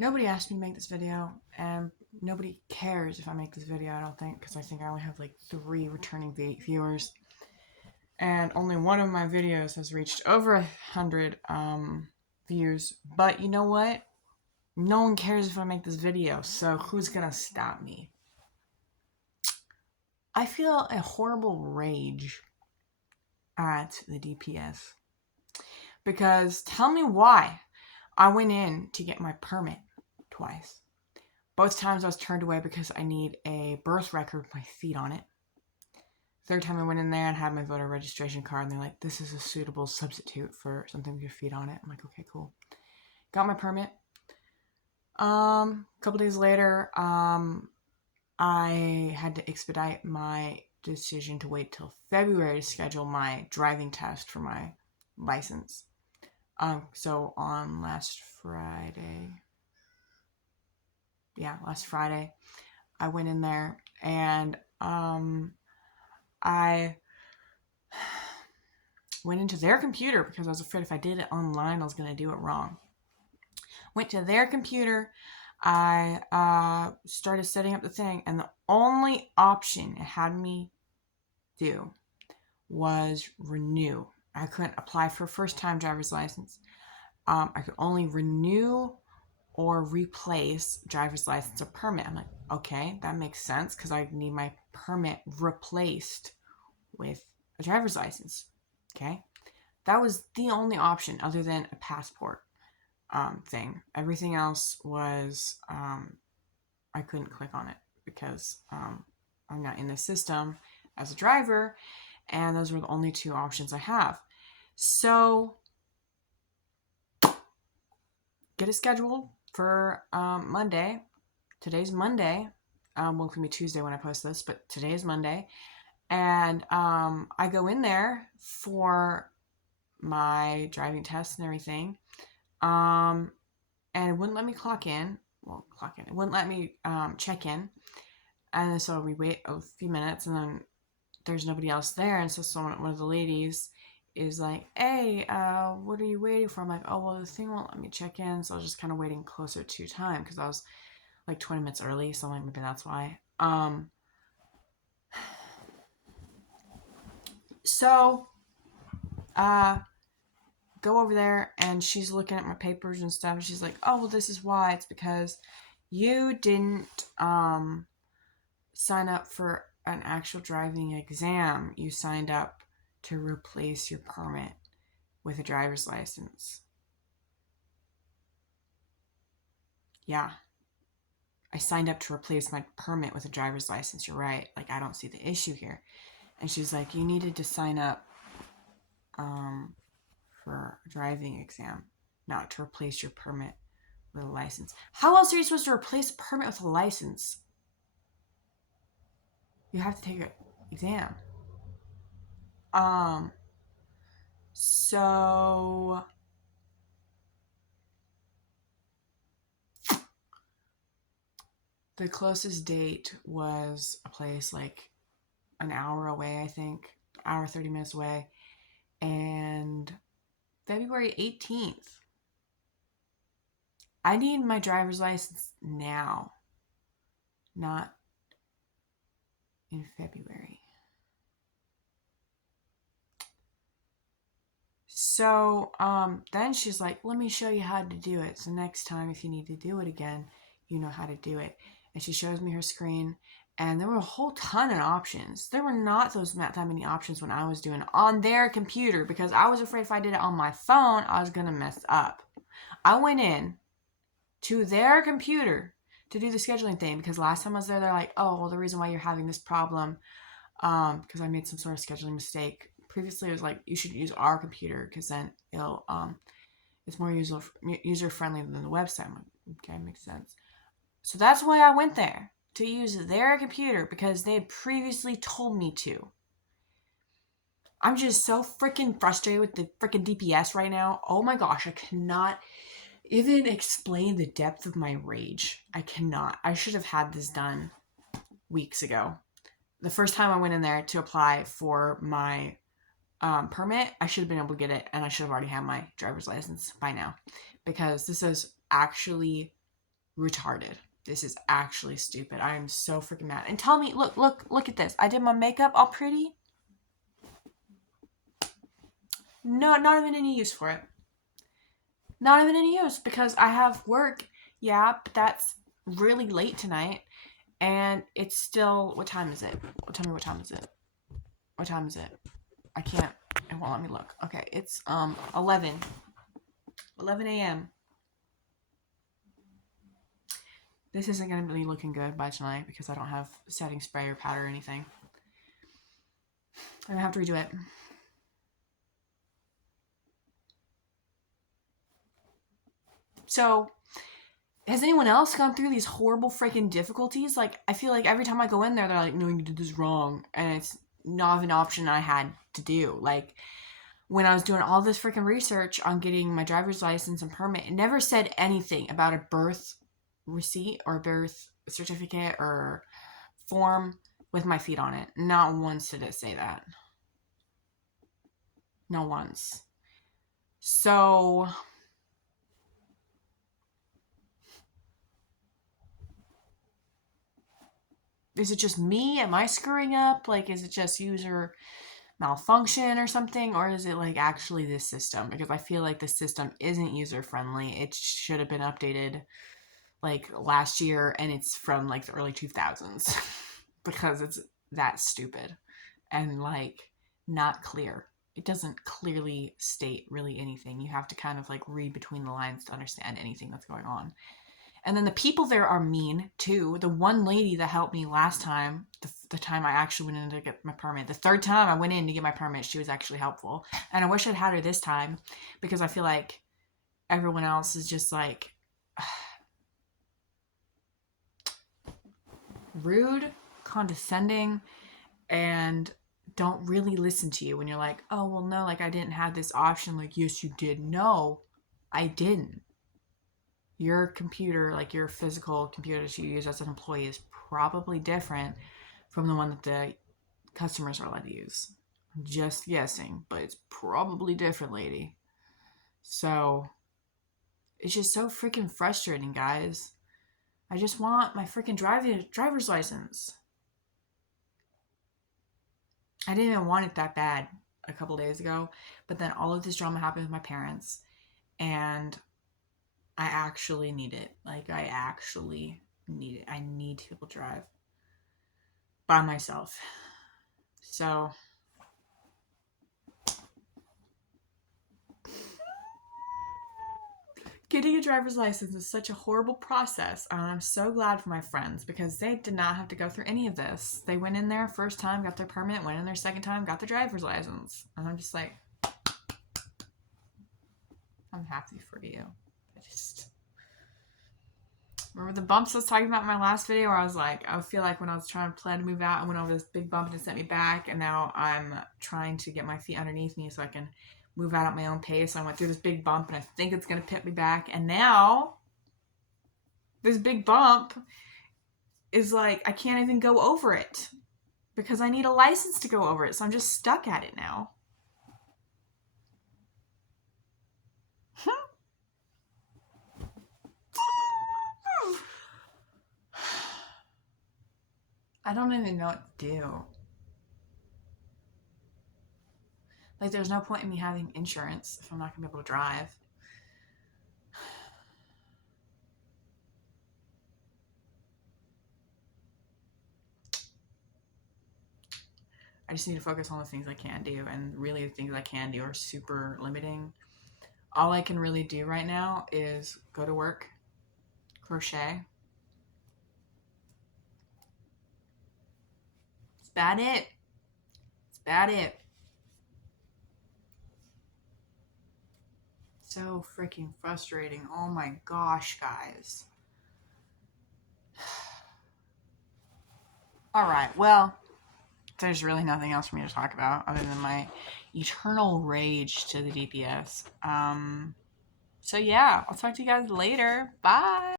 Nobody asked me to make this video, and nobody cares if I make this video, I don't think, because I think I only have like 3 returning viewers. And only one of my videos has reached over 100 views. But you know what? No one cares if I make this video, so who's gonna stop me? I feel a horrible rage at the DPS. Because tell me why. I went in to get my permit twice. Both times I was turned away because I need a birth record with my feet on it. Third time I went in there and had my voter registration card, and they're like, this is a suitable substitute for something with your feet on it. I'm like, okay, cool. Got my permit. A couple days later, I had to expedite my decision to wait till February to schedule my driving test for my license. So on last Friday, I went in there and I went into their computer because I was afraid if I did it online, I was going to do it wrong. Went to their computer. I started setting up the thing, and the only option it had me do was renew. I couldn't apply for a first-time driver's license. I could only renew or replace driver's license or permit. I'm like, okay, that makes sense because I need my permit replaced with a driver's license. Okay, that was the only option other than a passport thing. Everything else was I couldn't click on it because I'm not in the system as a driver, and those were the only 2 options I have. So get it scheduled for Monday. Today's Monday. Well, it can be Tuesday when I post this, but today is Monday. And I go in there for my driving test and everything. And it wouldn't let me clock in. Well, clock in. It wouldn't let me check in. And so we wait a few minutes, and then there's nobody else there. And so one of the ladies is like, hey, what are you waiting for? I'm like, oh, well, the thing won't let me check in. So I was just kind of waiting closer to time because I was like 20 minutes early. So I'm like, maybe that's why. So go over there, and she's looking at my papers and stuff, and she's like, oh, well, this is why. It's because you didn't sign up for an actual driving exam. You signed up to replace your permit with a driver's license. Yeah. I signed up to replace my permit with a driver's license. You're right. Like, I don't see the issue here. And she's like, you needed to sign up for a driving exam, not to replace your permit with a license. How else are you supposed to replace a permit with a license? You have to take an exam. So the closest date was a place like an hour away, I think, hour 30 minutes away, and February 18th. I need my driver's license now, not in February. So then she's like, let me show you how to do it. So next time, if you need to do it again, you know how to do it. And she shows me her screen, and there were a whole ton of options. There were not that many options when I was doing it on their computer because I was afraid if I did it on my phone, I was going to mess up. I went in to their computer to do the scheduling thing because last time I was there, they're like, oh, well, the reason why you're having this problem, because I made some sort of scheduling mistake. Previously, it was like, you should use our computer because then it'll, it's more user-friendly than the website. I'm like, okay, makes sense. So that's why I went there, to use their computer because they had previously told me to. I'm just so freaking frustrated with the freaking DPS right now. Oh my gosh, I cannot even explain the depth of my rage. I cannot. I should have had this done weeks ago. The first time I went in there to apply for my permit, I should have been able to get it, and I should have already had my driver's license by now because this is actually retarded. This is actually stupid. I am so freaking mad. And tell me, look at this. I did my makeup all pretty. No, not even any use for it. Not even any use because I have work. Yeah, but that's really late tonight. And it's still, what time is it? Tell me what time is it? What time is it? I can't, it won't let me look. Okay, it's 11 a.m. This isn't going to be looking good by tonight because I don't have setting spray or powder or anything. I'm going to have to redo it. So, has anyone else gone through these horrible freaking difficulties? Like, I feel like every time I go in there, they're like, no, you did this wrong. And it's not an option I had to do. Like, when I was doing all this freaking research on getting my driver's license and permit, it never said anything about a birth receipt or birth certificate or form with my feet on it. Not once did it say that. Not once. So, is it just me? Am I screwing up? Like, is it just user malfunction or something? Or is it like actually this system? Because I feel like the system isn't user friendly. It should have been updated like last year and it's from like the early 2000s because it's that stupid and like not clear. It doesn't clearly state really anything. You have to kind of like read between the lines to understand anything that's going on. And then the people there are mean too. The one lady that helped me last time, the time I actually went in to get my permit, the third time I went in to get my permit, she was actually helpful. And I wish I'd had her this time because I feel like everyone else is just like rude, condescending, and don't really listen to you when you're like, oh, well, no, like I didn't have this option. Like, yes, you did. No, I didn't. Your computer, like your physical computer that you use as an employee is probably different from the one that the customers are allowed to use. I'm just guessing, but it's probably different, lady. So, it's just so freaking frustrating, guys. I just want my freaking driver's license. I didn't even want it that bad a couple days ago, but then all of this drama happened with my parents, and I actually need it. Like, I actually need it. I need to be able to drive by myself. So, getting a driver's license is such a horrible process. And I'm so glad for my friends because they did not have to go through any of this. They went in there first time, got their permit, went in there second time, got their driver's license. And I'm just like, I'm happy for you. I just remember the bumps I was talking about in my last video where I was like, I feel like when I was trying to plan to move out, I went over this big bump and it sent me back. And now I'm trying to get my feet underneath me so I can move out at my own pace. I went through this big bump and I think it's going to put me back. And now this big bump is like, I can't even go over it because I need a license to go over it. So I'm just stuck at it now. I don't even know what to do. Like, there's no point in me having insurance if I'm not going to be able to drive. I just need to focus on the things I can do, and really the things I can do are super limiting. All I can really do right now is go to work, crochet. It's about it. It's about it. So freaking frustrating. Oh my gosh, guys. All right, well, there's really nothing else for me to talk about other than my eternal rage to the DPS. So yeah, I'll talk to you guys later. Bye.